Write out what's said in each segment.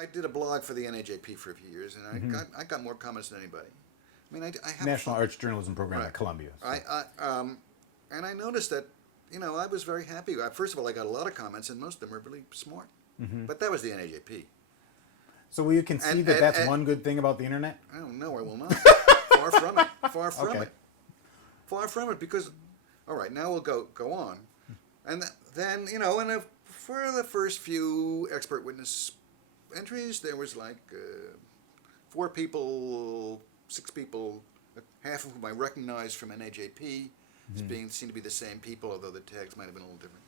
I did a blog for the NAJP for a few years, and I got more comments than anybody. I mean, I have National Arts Journalism Program at Columbia. So. And I noticed that, I was very happy. First of all, I got a lot of comments, and most of them were really smart. But that was the NAJP. So will you concede that that's one good thing about the internet? I don't know. I will not. Far from it. Far from it. Far from it. Because, all right, now we'll go on, and then for the first few expert witness entries, there was like 4 people, 6 people, half of whom I recognized from NAJP as seemed to be the same people, although the tags might have been a little different,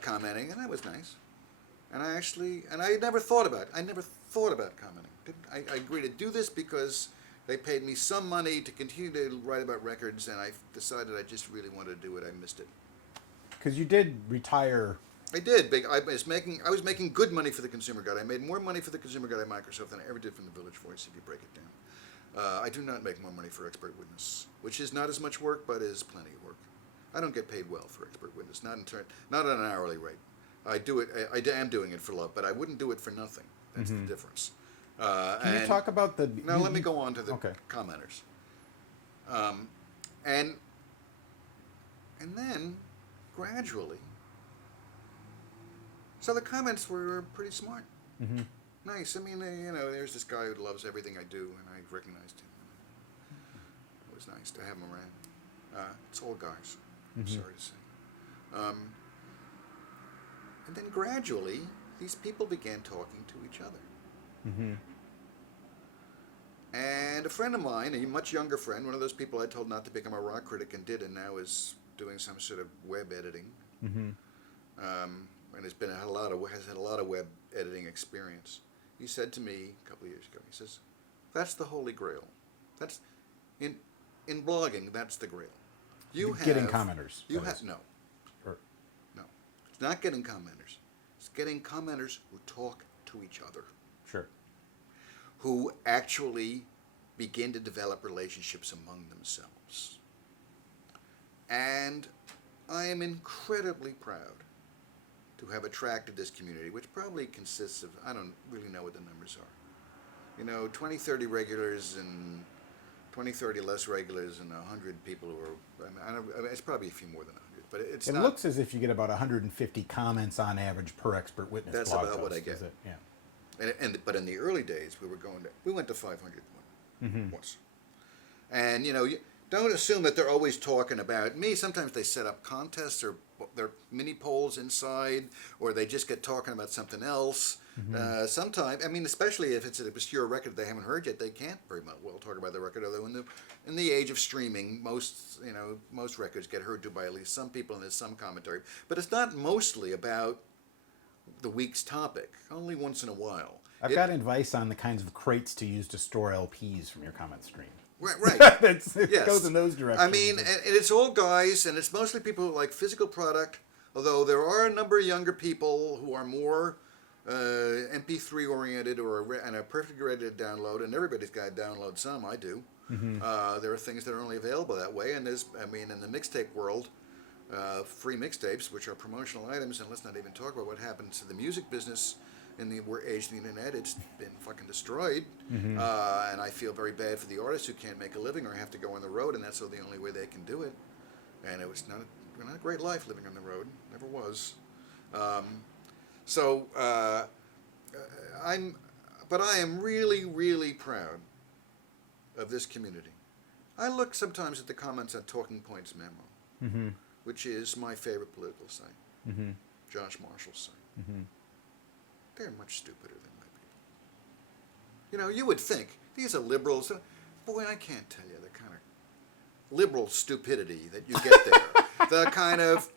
commenting, and that was nice. And I never thought about commenting. I agreed to do this because they paid me some money to continue to write about records, and I decided I just really wanted to do it. I missed it. Because you did retire. I did. I was making good money for the Consumer Guide. I made more money for the Consumer Guide at Microsoft than I ever did from the Village Voice, if you break it down. I do not make more money for Expert Witness, which is not as much work, but is plenty of work. I don't get paid well for Expert Witness, not on an hourly rate. I do it. I am doing it for love, but I wouldn't do it for nothing. That's the difference. Can you talk about the? Now let me go on to the commenters. And then gradually, so the comments were pretty smart. Nice. I mean, there's this guy who loves everything I do, and I recognized him. It was nice to have him around. It's all guys. I'm sorry to say. And then gradually, these people began talking to each other. And a friend of mine, a much younger friend, one of those people I told not to become a rock critic and did, and now is doing some sort of web editing, and has had a lot of web editing experience. He said to me a couple of years ago, he says, "That's the holy grail. That's in blogging. That's the grail. Getting commenters. No. It's not getting commenters. It's getting commenters who talk to each other. Sure. Who actually begin to develop relationships among themselves. And I am incredibly proud to have attracted this community, which probably consists of, I don't really know what the numbers are. 20, 30 regulars and 20, 30 less regulars and 100 people who are, it's probably a few more than 100. But it looks as if you get about 150 comments on average per expert witness. That's blog about post, what I get. Yeah. But in the early days, we went to 500 once. And you don't assume that they're always talking about me. Sometimes they set up contests or their mini polls inside, or they just get talking about something else. Sometimes, especially if it's an obscure record they haven't heard yet, they can't very well talk about the record. Although in the age of streaming, most records get heard to by at least some people, and there's some commentary. But it's not mostly about the week's topic. Only once in a while. I've got advice on the kinds of crates to use to store LPs from your comment stream. Right. It goes in those directions. And it's all guys, and it's mostly people who like physical product, although there are a number of younger people who are more MP3 oriented and are perfectly ready to download, and everybody's got to download some. I do. There are things that are only available that way, and in the mixtape world, free mixtapes, which are promotional items, and let's not even talk about what happens to the music business in the age of the internet. It's been fucking destroyed, and I feel very bad for the artists who can't make a living or have to go on the road, and that's the only way they can do it. And it was not a great life living on the road. Never was. I am really, really proud of this community. I look sometimes at the comments on Talking Points Memo, which is my favorite political site, Josh Marshall's site. They're much stupider than my people. You would think these are liberals. Boy, I can't tell you the kind of liberal stupidity that you get there. The kind of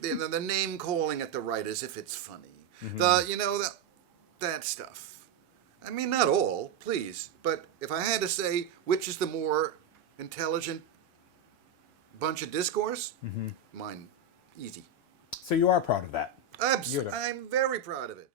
the name calling at the right as if it's funny. That stuff. Not all, please, but if I had to say which is the more intelligent bunch of discourse, mine, easy. So you are proud of that? I'm very proud of it.